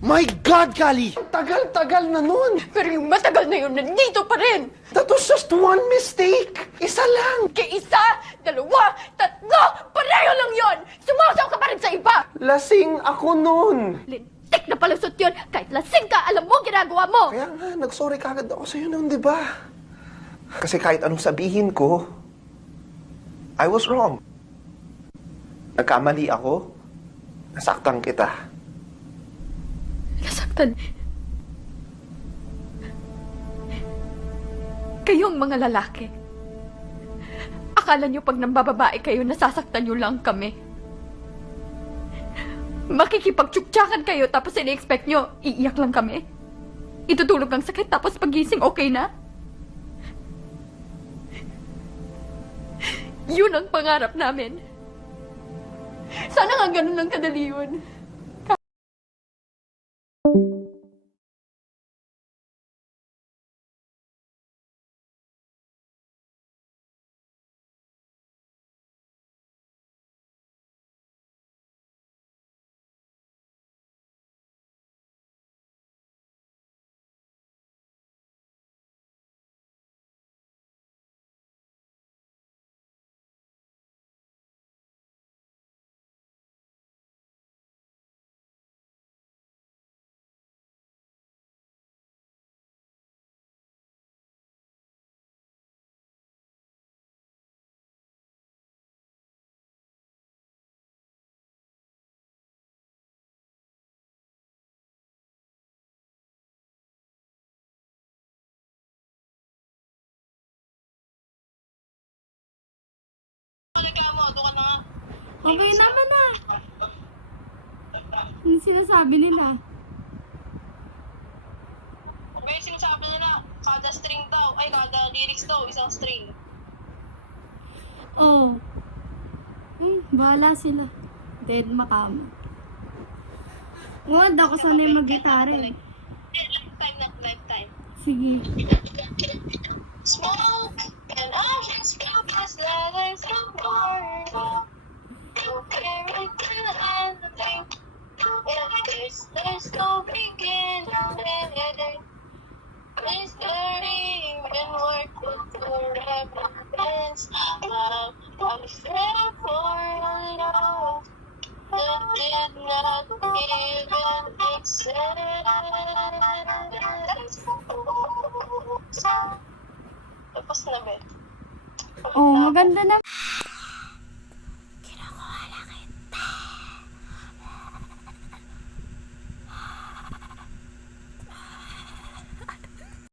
My God, Kali! Tagal-tagal na nun! Pero yung matagal na yun, nandito pa rin! That was just one mistake! Isa lang! Kay isa, dalawa, tatlo, pareho lang yun! Sumasaw ka pa rin sa iba! Lasing ako nun! Lintik na palusot yun! Kahit lasing ka, alam mo ang ginagawa mo! Kaya nga, nag-sorry kagad ako sa'yo nun, di ba? Kasi kahit anong sabihin ko, I was wrong. Nagkamali ako. Nasaktan kita. Nasaktan. Kayong mga lalaki. Akala nyo pag nambababae kayo, nasasaktan nyo lang kami. Makikipagtsuktsakan kayo tapos ini-expect nyo, iiyak lang kami. Itutulog ang sakit tapos pagising okay na. Yun ang pangarap namin. Sana nga ganun lang kadali yun. Okay naman na. Ano sinasabi nila? May sinasabi nila, kada string daw, ay kada lyrics daw, isang string. Oh. Bahala sila. Dead makama. Huwag ako sanay mag-gitara eh. Lifetime na, lifetime. Sige. Smoke and ashes from his letters from Florida. You carry to the end of the thing. There's no beginning. It's dirty and work with forever. I'm afraid for love that did not even exist. Tapos na ba? Oh, maganda na.